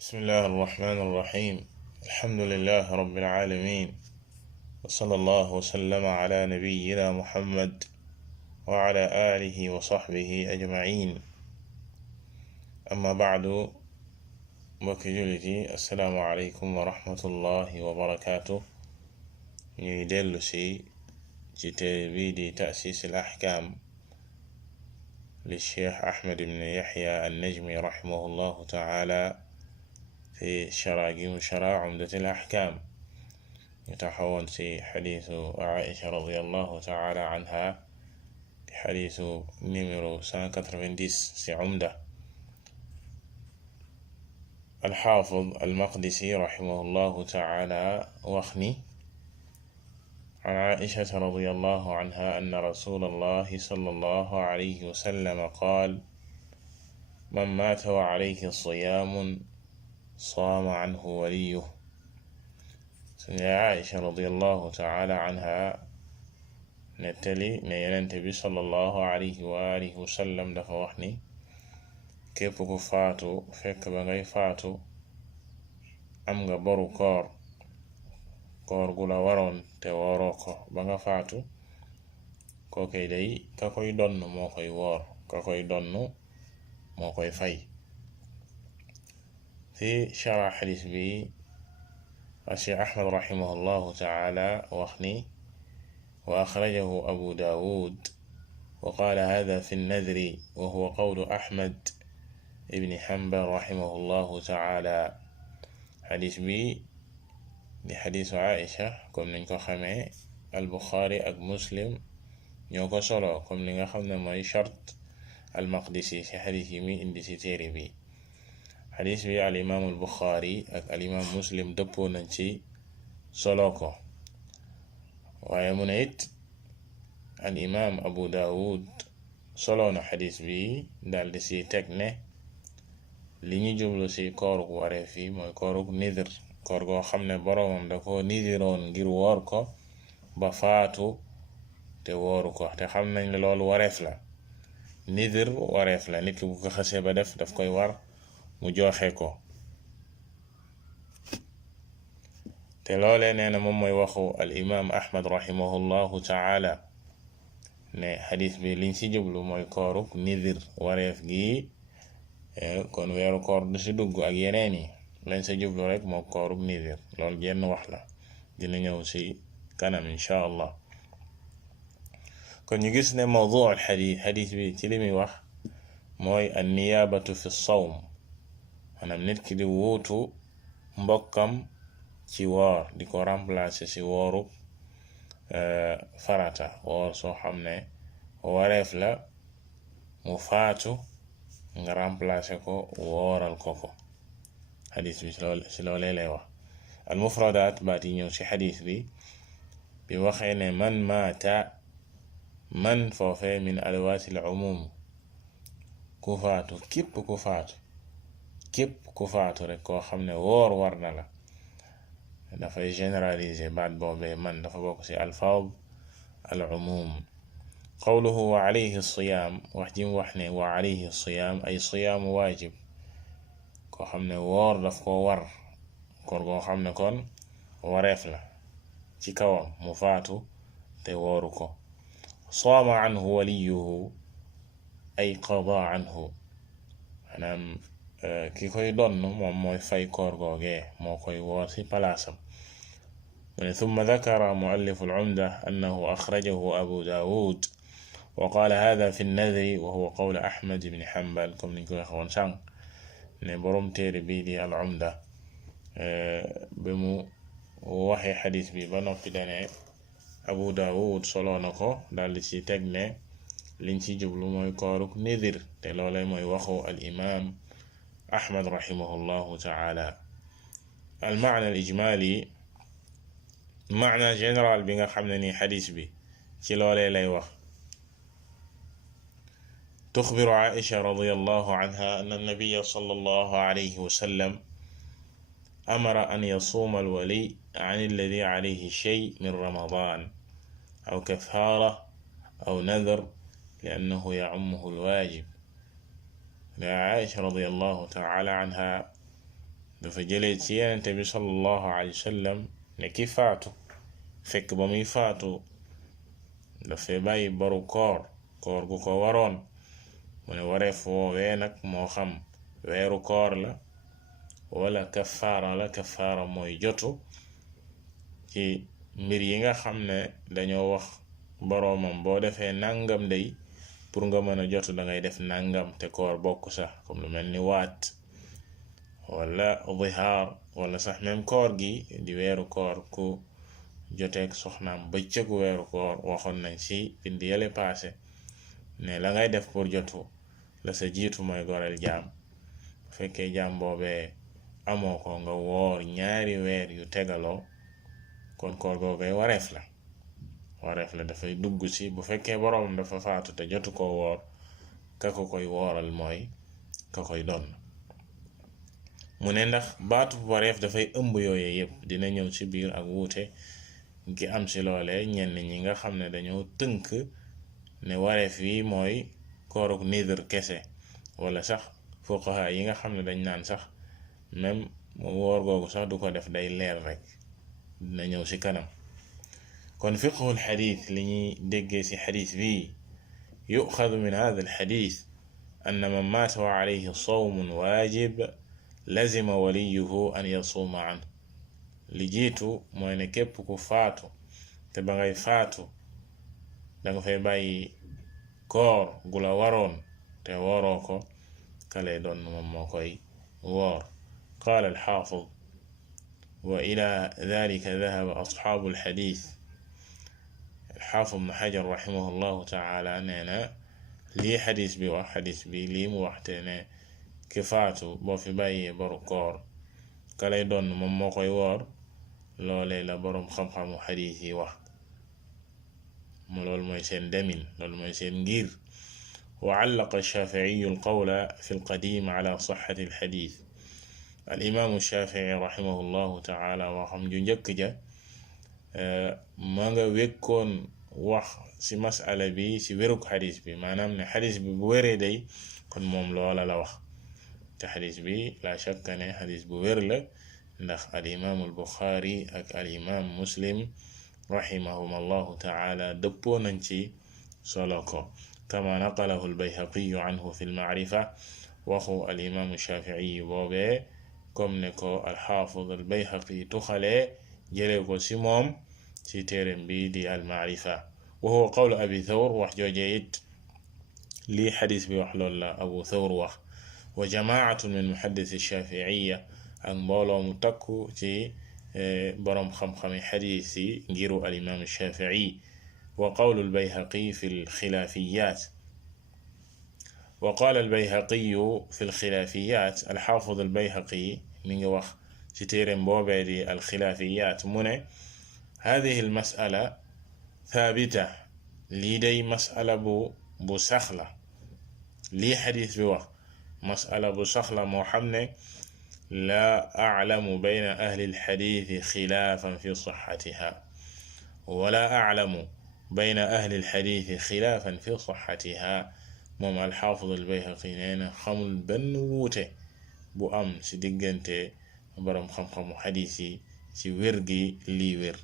بسم الله الرحمن الرحيم. الحمد لله رب العالمين، وصلى الله وسلم على نبينا محمد وعلى آله وصحبه أجمعين. أما بعد، mbokki jullit yi assalaamu aleykum wa rahmatullahi wa barakaatu. ñuy dellu si ci téere bi di ta'siis al ahkaam li cheikh Ahmed ibn Yahya an-Najmi rahimahullahu taala في شرع عمدة الأحكام. يتحول في حديث عائشة رضي الله تعالى عنها حديث نمرو 190 في عمدة. الحافظ المقدسي رحمه الله تعالى وخني عن عائشة رضي الله عنها أن رسول الله صلى الله عليه وسلم قال: من مات وعليه صيام صام عنه وليه. عائشة رضي الله تعالى عنها nettali ne Yonent bi sallallahu alayhi wa alihi wa sallam dafa wax ni képp ku faatu fekk ba ngay faatu am nga boru koor gu la waroon te wooroo ko ba nga faatu, kookay day ka koy donn moo koy woor, ka koy donn moo koy fay. في شرح حديث بي الشيخ أحمد رحمه الله تعالى وخني: وأخرجه أبو داود وقال هذا في النذر، وهو قول أحمد ابن حنبل رحمه الله تعالى. حديث بي لحديث عائشة كم ننكو خمي البخاري أك مسلم نيوكو صلو كم ننكو خمنا ماي شرط المقدسي في حديث مي اندي سيتيري بي. xadis bi al imaamul buxaari ak al imaam muslim dëppoo nañ ci solo ko, waaye mu ne it al imaam abu daawud solo na xadis bi daldi ci teg ne li ñu jublu ci koorug wareef yi mooy koorug nidir, koor goo xam ne boroomam da ko nidiroon ngir woor ko ba faatu te wooru ko, te xam nañ ne loolu wareef la. nidir wareef la, nit ki bu ko xasee ba def daf koy war mu joxe ko, te loolee nee na moom mooy waxu al imaam ahmad rahimahullahu taala ne xadis bi liñ ci jublu mooy kooruk nidir, wareef gi kon weeru koor du ci dugg ak yeneen yi, lañ sa jublu rek moo kooruk nidir. loolu jenn wax la, dina ñëw ci kanam insha allah. kon ñu gis ne mawdu al xadis bi ci li muy wax mooy an niyaabatu fi sawm, maanaam nit ki di wuutu mbokkam ci woor, di ko remplacer ci wooru farata, woor soo xam ne wareef la mu faatu nga remplacer ko wooral ko xadis bi ci loolee lay wax. al mufradaat baat yi ñëw ci xadis bi waxee ne man maata, man foofee min adawaatil umum, ku faatu, képp ku faatu rek koo xam ne woor war na la, dafay généraliser baat boobee man dafa bokk ci alfaaz al umum. qawluhu wa alayhi siyaam, wax ji mu wax ne wa alayhi siyaam ay siyaamu waajib, koo xam ne woor daf ko war, koor goo xam ne kon wareef la ci kawam mu faatu te wooru ko. saama anhu waliyuhu ay qadaa anhu, maanaam ki koy donn moom mooy fay koor googee, moo koy woor ci palaasam. ثم ذكر مؤلف العمدة أنه أخرجه أبو داود وقال هذا في النذر وهو قول أحمد بن حنبل. comme niñ ko waxoon sànq ne boroom téere bii di al umda bi mu waxee xadis bi ba noppi dane Abu Daawud solo na ko, daldi ci teg ne liñ ci jublu mooy kooruk nidir, te loolay mooy waxu al imaam Ahmad rahimahullahu taala. al maana al ijmaali, maana général bi nga xam ne ni xadis bi ci loolee lay wax. tuxbiru Aisha radiyallahu anha anna nabiyya sallallahu alayhi wa sallam amara an yasuuma al wali an alladi alayhi shay min ramadan aw kafaara aw nadar li annahu ya'ummuhu al waajib. Aisha radiyallahu ta'ala anha dafa jëlee ci yenente bi sallallahu alayhi wa sallam ne ki faatu fekk ba muy faatu dafay bàyyi boru koor gu ko waroon mu ne wareef woowee nag moo xam weeru koor la wala kafaara mooy jotu ci mbir yi nga xam ne dañoo wax boroomam boo defee nangam day pour nga mën a jotu da ngay def nangam te koor bokk sax comme lu mel ni waat wala zihaar wala sax même koor gi di weeru koor ku joteeg soxnaam bëccëgu weeru koor waxoon nañ ci bind yale paase ne la ngay def pour jotu la sa jiitu mooy goreel jaam bu fekkee jaam boobee amoo ko nga woor ñaari weer yu tegaloo kon koor googay wareef la dafay dugg ci bu fekkee boroomam dafa faatu te jotu ko woor ka ko koy wooral mooy ka koy doon mu ne ndax baatu wareef dafay ëmb yooye yépp dina ñëw ci biir ak wuute gi am ci loole ñenn ñi nga xam ne dañoo tënk ne wareef yi mooy kooruk nidr kese wala sax fuqaha yi nga xam ne dañ naan sax même woor googu sax du ko def day leer rek dina ñëw ci kanam kon fiqhul xadiis li ñuy déggee ci xadiis bii yuxadu min hada alxadiis anna man maata wa alayhi sawmun waajib lazima waliyuhu an yasuuma an li jiitu mooy ne képp ku faatu te ba ngay faatu danga fay bàyyi koor gu la waroon te wooroo ko kalay doon moom moo koy woor qaala alxaafid wa ila dalika dahaba asxaabu alxadiis alxaafid ibn xajar raximahullahu taala nee na lii xadis bi lii mu waxte ne ki faatu boo fi bàyyee boru koor kalay doon moom moo koy woor loolee la boroom xam-xamu xadiis yi wax loolu mooy seen demin loolu mooy seen ngir wa allaqa alshaaficiyu alqawla fi alqadim ala sixati alxadis alimaamu shaafici raximahullahu taala waxam ju njëkk ja ma nga wékkoon wax ci masala bi ci wérug xadis bi maanaam ne xadis bi bu wéree day kon moom loola la wax te xadis bi la shakka ne xadis bu wér la ndax alimaamu albuxaari ak alimaam muslim raximahum allahu taala dëppoo nañ ci solo ko kama naqalahu albayhaqiyu anhu fi lmacrifa waxu alimaamu shaafici boobee comme ne ko alxaafid albayhaqi tuxalee jëlee ko ci moom ci téereem bi di almacrifa wa huwa qawlu abi thawr wax joojee it lii xadis bi wax loolu la abu thawr wax wa jamaatu min muhaddisi shaaficiya ak mbooloo mu takku ci boroom xam-xami xadiis yi ngiru alimaam shaafici wa qawlu albayhaqi fi lxilaafiyaat wa qaala albayhaqiyu fi lxilaafiyaat alxaafid albayhaqi mi ngi wax ci téereem boobee di alxilaafiyaat mu ne hadihi almasala thaabita lii day masala bu sax la lii xadiis bi wax masala bu sax la moo xam ne laa aclamu bayna ahli alxadiisi xilaafan fi sixatiha wala aclamu bayna ahli alxadiisi xilaafan fi sixatiha moom alxaafid albayhaqi nee na xamul benn wuute bu am ci diggante boroom xam-xamu xadiis yi ci wér gi lii wér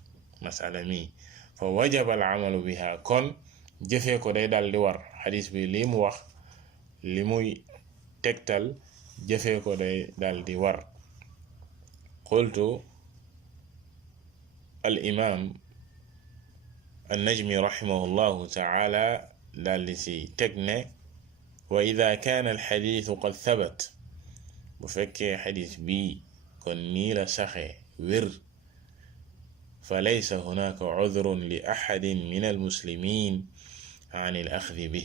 masala mi fa wajaba alcamalu biha kon jëfee ko day dal di war xadiis bi lii mu wax li muy tegtal jëfee ko day dal di war qultu al imam annajmi rahimahullahu taala dal di ci teg ne wa ida kaana alxadiisu qad thabat bu fekkee xadiis bii kon nii la saxee wér fa laysa hunaka cudrun li axadin min almuslimin an al axdi bi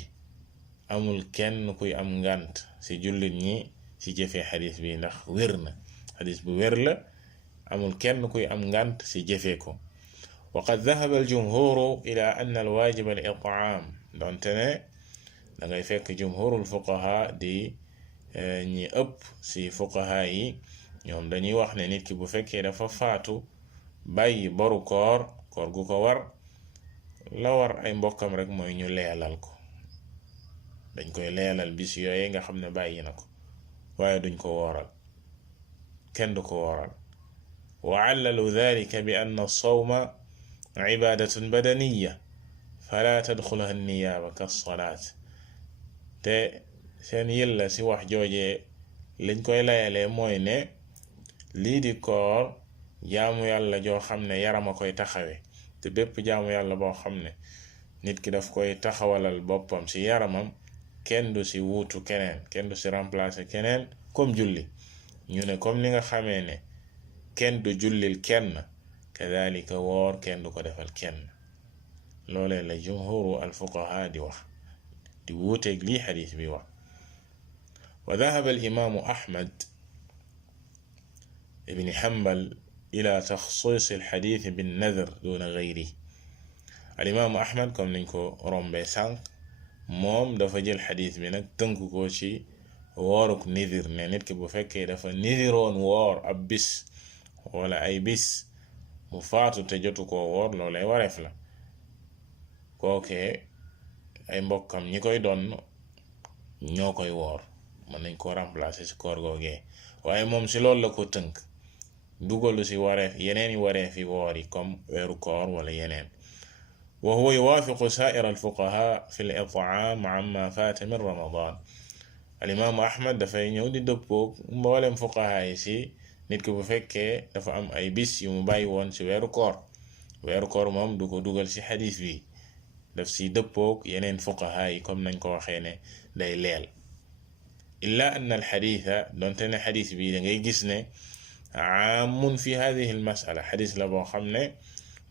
amul kenn kuy am ngànt ci jullit ñi ci jëfee xadis bi ndax wér na xadis bu wér la amul kenn kuy am ngànt ci jëfee ko wa qad dahaba aljumhuru ila anna alwaajib al it'aam donte ne dangay fekk jumhurul fuqaha di ñi ëpp ci fuqaha yi ñoom dañuy wax ne nit ki bu fekkee dafa faatu bàyyi boru koor gu ko war la war ay mbokkam rek mooy ñu leelal ko dañ koy leelal bis yooye nga xam ne bàyyi na ko waaye duñ ko wooral kenn du ko wooral wa allalu dhalika bi anna as-sawma ibadatun badaniya fala tadxuluha an-niyaaba kas-salaat te seen yilla si wax joojee liñ koy layalee mooy ne lii di koor jaamu yàlla joo xam ne yaram a koy taxawe te bépp jaamu yàlla boo xam ne nit ki daf koy taxawalal boppam ci yaramam kenn du ci wuutu keneen kenn du ci remplacer keneen comme julli ñu ne comme ni nga xamee ne kenn du jullil kenn kadhalika woor kenn du ko defal kenn loolee la jumhuru alfuqaha di wax di wuuteeg lii xadiis bi wax wa dhahaba al-imaamu Ahmad ibn Hanbal ila taxsiis al-xadiis bin-nadr duna ghayrihi al-imaamu Ahmad comme niñ ko rombee sànq moom dafa jël xadiis bi nag tënk ko ci wooruk nidir ne nit ki bu fekkee dafa nidiroon woor ab bis wala ay bis mu faatu te jotu koo woor loolay wareef la kookee ay mbokkam ñi koy doon ñoo koy woor mën nañ ko remplacer ci koor googee waaye moom ci loolu la ko tënk dugalu ci wareef yeneen i wareef yi woor yi comme weeru koor wala yeneen wa huwa yuwaafiqu saa'ira al-fuqaha fi al-it'aam amma faata min ramadan al-imaamu Ahmad dafay ñëw di dëppoog mboolem fuqaha yi ci nit ki bu fekkee dafa am ay bis yu mu bàyyi woon ci weeru koor moom du ko dugal ci xadiis bi daf ci dëppoog yeneen fuqaha yi comme nañ ko waxee ne day leel illa anna al-xadiisa donte ne xadiis bi da ngay gis ne aamun fi hadihi al-mas'ala xadiis la boo xam ne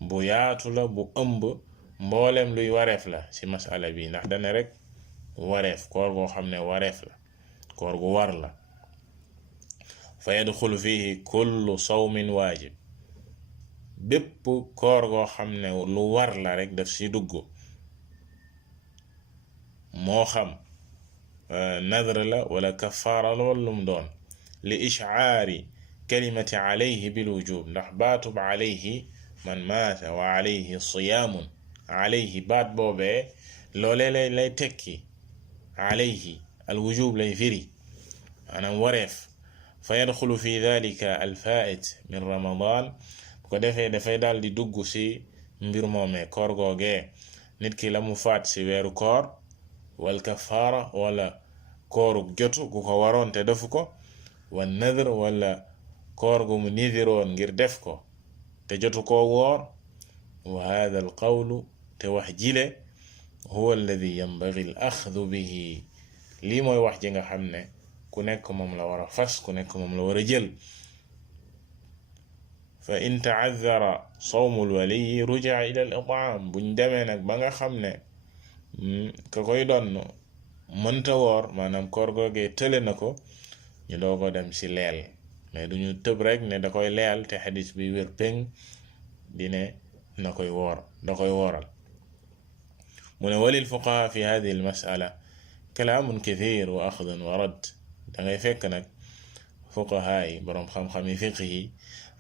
bu yaatu la bu ëmb mboolem luy wareef la ci mas'ala bi ndax dana rek wareef koor goo xam ne wareef la koor gu war la fa yadxulu fihi kullu sawmin waajib bépp koor goo xam ne lu war la rek daf ci dugg moo xam nadr la wala kafaara la wala lum doon li ishcaari kalimati alayhi bil wujub ndax baatub alayhi man maata wa alayhi siyaamun alayhi baat boobee loolee lay tekki alayhi al wujub lay firi maanaam wareef fa yadxulu fi dalika al faa'it min ramadan bu ko defee dafay daal di dugg ci mbir moomee koor googee nit ki la mu faat ci weeru koor wal kafaara wala kooruk jotu gu ko waroon te defu ko wa nadr wala koor gu mu nidiroon ngir def ko te jotu koo woor wa hada al qawlu te wax jile huwa alladi yanbaghi al axdu bihi lii mooy wax ji nga xam ne ku nekk moom la war a fas ku nekk moom la war a jël fa in ta'azzara sawmu al waliyi rujaa ila al it'aam buñ demee nag ba nga xam ne ka koy doon mënta woor maanaam koor googee tële na ko ñu doogo dem ci leel mais duñu tëb rek ne da koy leel te xadis bi wér péng di ne da koy wooral mu ne walil fuqaha fi hadihi al mas'ala kalaamun kathir wa axdun wa radd dangay fekk nag fuqaha yi boroom xam-xam yi fiqh yi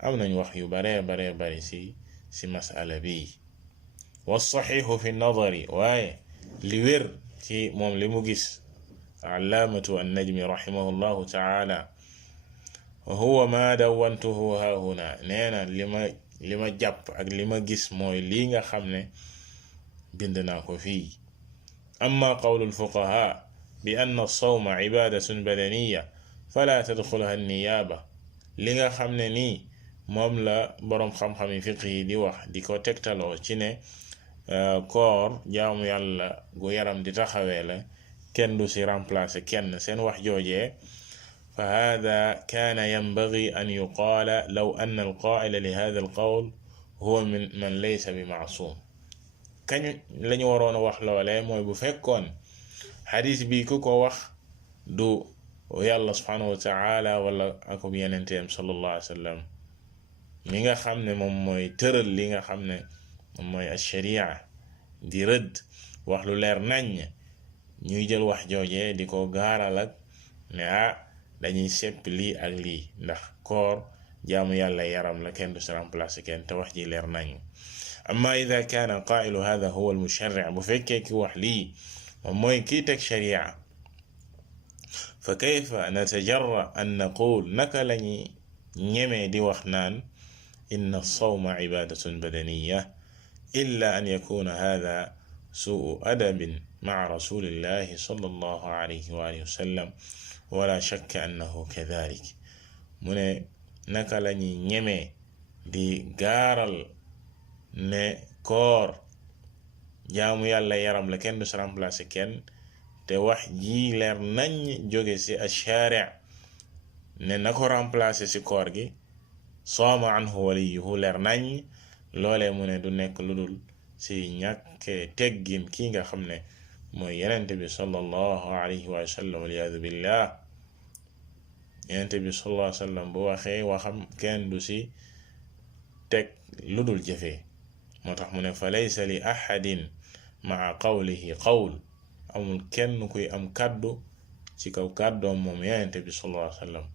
am nañ wax yu baree bari ci mas'ala bi wa saxiixu fi nadari waaye li wér ci moom li mu gis allaamatu an-najmi rahimahullahu taala huwa ma dawantuhu hahuna nee na li ma jàpp ak li ma gis mooy lii nga xam ne bind naa ko fii amma qawlu al-fuqaha bi anna as-sawma ibadatun badaniya fala tadxuluha an-niyaaba li nga xam ne nii moom la boroom xam-xam yi fiqh yi di wax di ko tegtaloo ci ne koor jaamu yàlla gu yaram di taxawee la kenn du ci remplacer kenn seen wax joojee fa hada kaana yanbaghi an yuqaala law anna alqaa'ila li hada alqawl huwa man laysa bi ma'suum kañ lañu waroon a wax loolee mooy bu fekkoon xadis bi ku ko wax du yàlla subhanahu wa ta'ala wala akub yenenteem sallallahu alayhi wa sallam mi nga xam ne moom mooy tëral li nga xam ne moom mooy ash-sharia di rëdd wax lu leer naññ ñuy jël wax joojee di ko gaaral ak ne dañuy sepp lii ak lii ndax koor jaamu yàlla yaram la kenn du si remplacer kenn te wax ji leer naññ amma ida kaana qaa'ilu hada huwa al-musharri' bu fekkee ki wax lii moom mooy kii teg sharia fa kayfa natajarra an naqul naka lañuy ñemee di wax naan inna as-sawma ibadatun badaniya illa an yakuna hadha suu adabin maa rasulillahi sallallahu alayhi wa alihi wa sallam wala shakka annahu kadhalik. mu ne naka lañuy ñemee di gaaral ne koor jaamu yàlla yaram la kenn du si remplacer kenn te wax ji leer nañ jóge ci ash-shari' ne na ko remplacer ci koor gi saama anhu waliyuhu leer nañ loolee mu ne du nekk lu dul ci ñàkke teggin kii nga xam ne mooy yenente bi sallallahu alayhi wa sallam waliyadu billah. yenente bi sallallahu alayhi wa sallam bu waxee waxam kenn du ci teg lu dul jëfee moo tax mu ne fa laysa li ahadin maa qawlihi qawl amul kenn kuy am kàddu ci kaw kàddoom moom yenente bi sallallahu alayhi wa sallam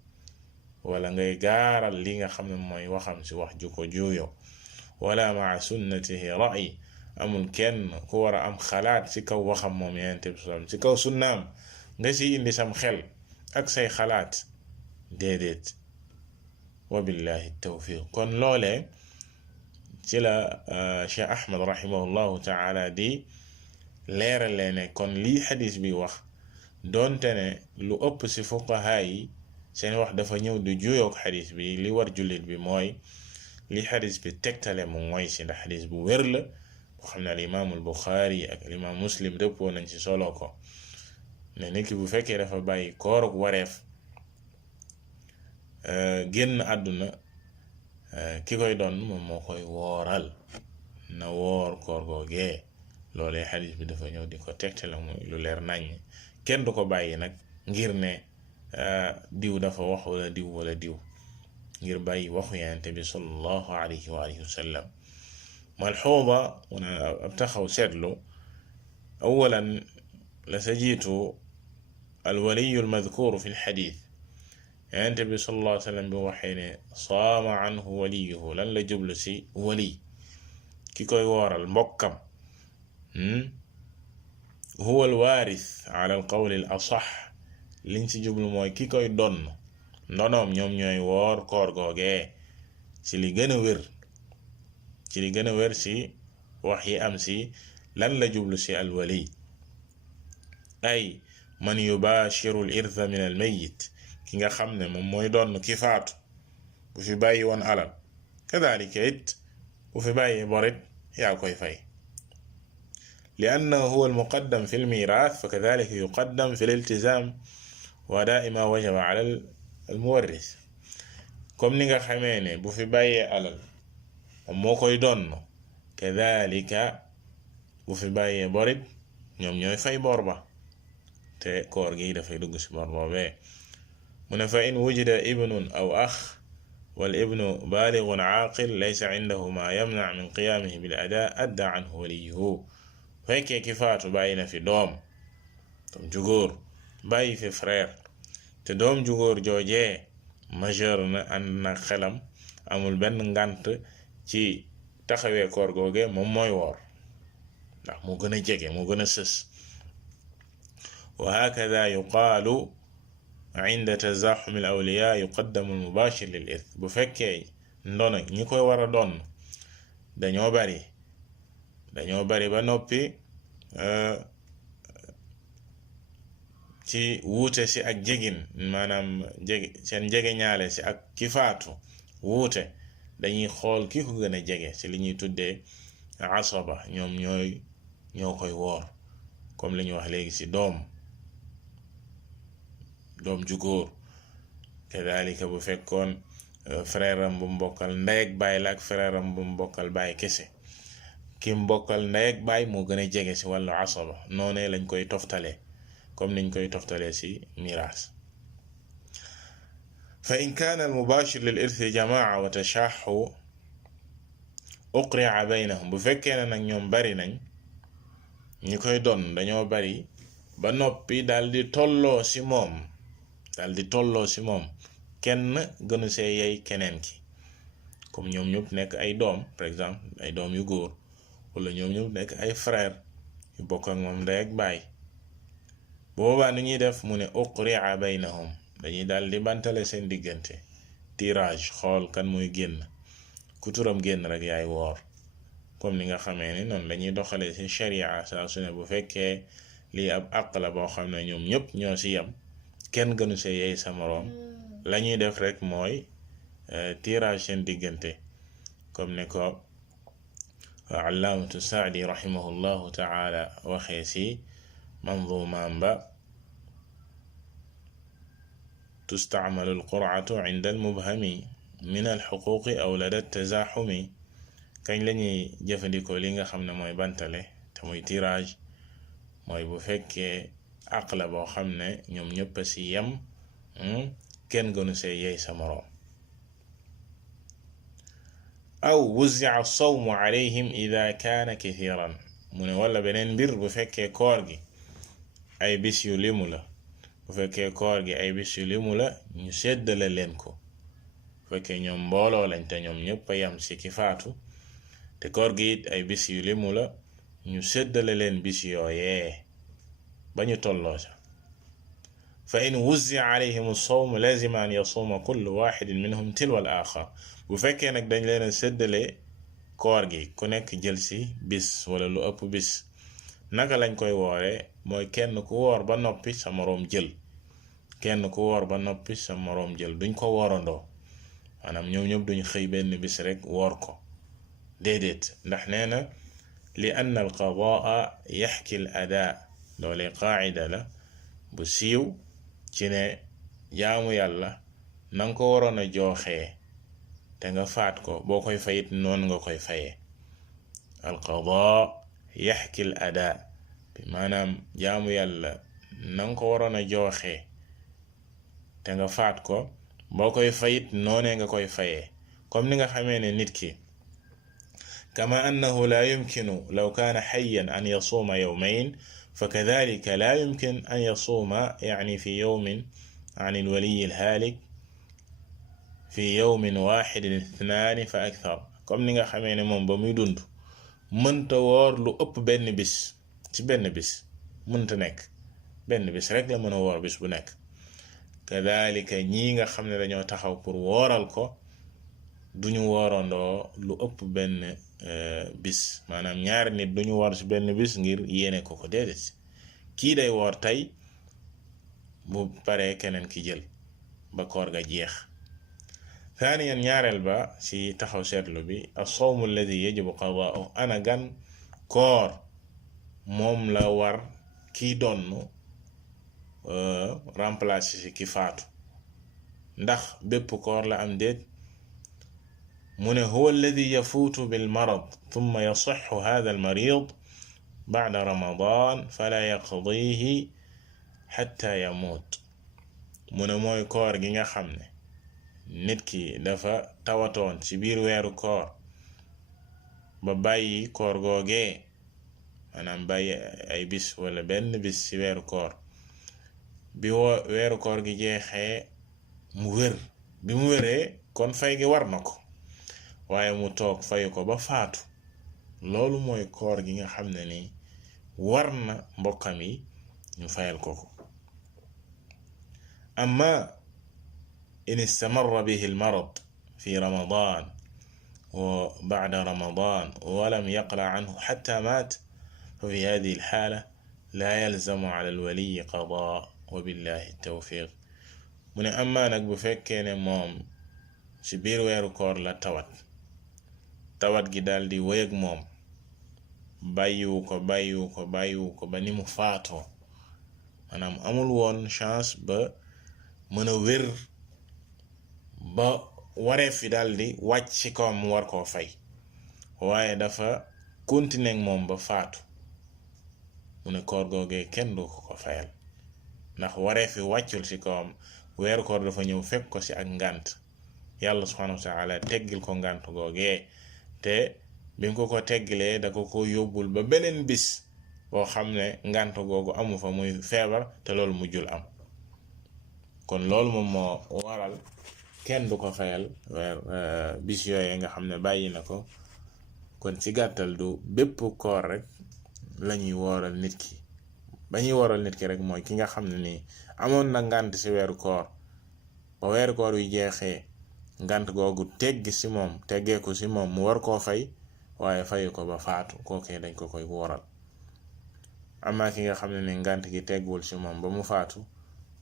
wala ngay gaaral li nga xam ne mooy waxam ci wax ju ko juuyo wala maa sunnatihi ra'y amul kenn ku war a am xalaat ci kaw waxam moom yenente bi sallallahu alayhi wa sallam ci kaw sunnaam nga ci indi sam xel ak say xalaat déedéet. wa billahi tawfiq. kon loolee ci la Cheikh Ahmad rahimahullahu taala di leerale ne kon lii xadis bi wax doonte ne lu ëpp ci fuqaha yi seen wax dafa ñëw di juyoog xadis bi li war jullit bi mooy li xadis bi tegtale mu mooy ci ndax xadis bu wér la boo xam ne al imaamul Buxaari ak al imaam Muslim dëppoo nañ ci solo ko ne nit ki bu fekkee dafa bàyyi koorug wareef génn àdduna ki koy doon moom moo koy wooral na woor koor googee loolee xadis bi dafa ñëw di ko tegtale muy lu leer nañ kenn du ko bàyyi nag ngir ne diw dafa wax wala diw ngir bàyyi waxu yonent bi sallallahu alayhi wa alihi wa sallam. malxuuda wana ab taxaw seetlu awalan la sa jiitu alwaliyu almadkuru fi lxadis yonent bi sallallahu alayhi wa sallam bi waxee ne saama anhu waliyuhu lan la jublu si wali ki koy wooral mbokkam huwa alwaaris ala alqawli al asax liñ ci jublu mooy ki koy donn ndonoom ñoom ñooy woor koor googee ci li gën a wér ci wax yi am si lan la jublu si alwali ay man yubashiru al irtha min al mayit ki nga xam ne moom mooy donn ki faatu bu fi bàyyi woon alal kadalika it bu fi bàyyi borit yaa koy fay li annahu huwa almuqaddam fi almirath fa kadalika yuqaddam fi aliltizam wa adaai ma wajaba ala almuwarris. comme ni nga xamee ne bu fi bàyyee alal moom moo koy donn kadalika bu fi bàyyee borit ñoom ñooy fay bor ba te koor gi dafay dugg ci bor boobee. mu ne fa in wujida ibnun aw ax wal ibnu baaligun aaqil laysa indahu ma yamnac min qiyaamihi bil adaa adda anhu waliyuhu fekkee ki faatu bàyyi na fi doom ju góor bàyyi fi frère te doom ju góor joojee majeur na ànd na xelam amul benn ngànt ci taxawee koor googe moom mooy woor ndax moo gën a jege moo gën a sës. wa hakada yuqaalu inda tazaxumi al awliya yuqaddamu al mubashir lil irth bu fekkee ndono ñi koy war a doon dañoo bari ba noppi ci wuute si ak jegin maanaam seen jege ñaale si ak ki faatu wuute dañuy xool ki ko gën a jege si li ñuy tuddee asaba ñoom ñoo koy woor comme li ñu wax léegi si doom ju góor kadalika bu fekkoon frère am bu mbokkal ndey ak baay la ak frère am bu mbokkal baay kese ki mbokkal ndey ak baay moo gën a jege si wàllu asaba noonee lañ koy toftalee comme niñ koy toftalee si miraas. fa in kaana al mubashir lil irthi jamaa wa tashaxu uqria baynahum bu fekkee ne nag ñoom bari nañ ñi koy doon dañoo bari ba noppi daal di tolloo si moom kenn gënu see yey keneen ki comme ñoom ñëpp nekk ay doom par exemple ay doom yu góor wala ñoom ñëpp nekk ay frère yu bokk ak moom ndey ak baay boobaa ni ñuy def mu ne uqria baynahum dañuy daal di bantale seen diggante tirage xool kan muy génn ku turam génn rek yaay woor comme ni nga xamee ni noonu lañuy doxalee ci sharia saa su ne bu fekkee lii ab àq la boo xam ne ñoom ñëpp ñoo ci yem kenn gënu see yey sa moroom la ñuy def rek mooy tirage seen diggante comme ne ko allaamatu saadi rahimahullahu taala waxee ci manzumaam ba tustacmalu alqurcatu cinda almubhami min alxuquqi aw lada tazaxumi kañ lañuy jëfandikoo li nga xam ne mooy bantale te muy tirage mooy bu fekkee àq la boo xam ne ñoom ñëpp ci yem kenn gënu see yey sa moroom aw wuzia sawmu alayhim ida kaana kathiran mu ne wala beneen mbir bu fekkee koor gi ay bis yu limu la bu fekkee koor gi ay bis yu limu la ñu seddale leen ko bu fekkee ñoom mbooloo lañ te ñoom ñëpp a yam ci ki faatu te koor gi it ay bis yu limu la ñu seddale leen bis yooyee ba ñu tolloo sa fa in wuzia alayhim as-sawm lazima an yasuma kullu waxidin minhum tilwa al axar bu fekkee nag dañ leen a séddale koor gi ku nekk jël ci bis wala lu ëpp bis naka lañ koy woore mooy kenn ku woor ba noppi sa moroom jël kenn ku woor ba noppi sa moroom jël duñ ko woorandoo maanaam ñoom ñëpp duñ xëy benn bis rek woor ko déedéet ndax nee na li anna al qadaa yaxki al adaa loole qaacida la bu siiw ci ne jaamu yàlla nanga ko waroon a jooxee te nga faat ko boo koy fayit noonu nga koy fayee al qadaa yaxki al adaa bi maanaam jaamu yàlla nanga ko waroon a jooxee te nga faat ko boo koy fayit noonee nga koy fayee comme ni nga xamee ne nit ki kama annahu la yumkinu law kaana xayyan an yasuuma yawmayn فكذلك لا يمكن أن يصوم يعني في يوم عن الولي الهالك في يوم واحد اثنان فأكثر comme ni nga xamee ne moom ba muy dund mënta woor lu ëpp benn bis ci benn bis mënta nekk benn bis rek la mën a woor bis bu nekk kadalika ñii nga xam ne dañoo taxaw pour wooral ko duñu woorandoo lu ëpp benn bis maanaam ñaari nit duñu woor ci benn bis ngir yéene ko ko déedéet kii day woor tey bu paree keneen ki jël ba koor ga jeex thaniyan ñaareel ba ci taxaw seetlu bi as-sawmu alladi yajibu qadaa'uhu ana gan koor moom la war kii donn remplacer ci ki faatu ndax bépp koor la am déet mu ne huwa alladi yafuutu bilmarad thumma yasixu hada almarid bacda ramadan fala yaqdihi xatta yamuut mu ne mooy koor gi nga xam ne nit ki dafa tawatoon ci biir weeru koor ba bàyyi koor googee maanaam bàyyi ay bis wala benn bis ci weeru koor bi weeru koor gi jeexee mu wér bi mu wéree kon fay gi war na ko waaye mu toog fayu ko ba faatu loolu mooy koor gi nga xam ne ni war na mbokkam yi ñu fayal ko ko amma in istamarra bihi almarad fi ramadan wa ba'da ramadan wa lam yaqla anhu hatta maat fa fi hadihi alxaala la yalzamu ala alwaliyi qadaa wa billahi tawfiq mu ne amma nag bu fekkee ne moom ci biir weeru koor la tawat gi daal di wéy ak moom bàyyiwu ko ba ni mu faatoo maanaam amul woon chance ba mën a wér ba wareef fi daal di wàcc ci kawam mu war koo fay waaye dafa continuer ak moom ba faatu mu ne koor googee kenn du ko fayal ndax wareef fi wàccul ci kawam weeru koor dafa ñëw fekk ko ci ak ngànt yàlla subhanahu wa taala teggil ko ngànt googee te bi mu ko teggilee da ko yóbbul ba beneen bis boo xam ne ngànt googu amu fa muy feebar te loolu mujjul am kon loolu moom moo waral kenn du ko fayal bis yooyee nga xam ne bàyyi na ko kon ci gàttal du bépp koor rek lañuy wooral nit ki ba ñuy wooral nit ki rek mooy ki nga xam ne nii amoon na ngànt ci weeru koor ba weeru koor yu jeexee ngant googu teggeeku ci moom mu war koo fay waaye fayu ko ba faatu kookee dañ ko koy wooral. amaa ki nga xam ne ngant gi teggul ci moom ba mu faatu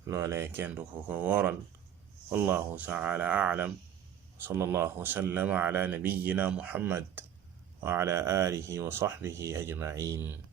loolee kenn du ko ko wooral. wallahu taala a'lam. sallallahu wasallama ala nabiyyina muhammad wa ala alihi wa sahbihi ajma'in.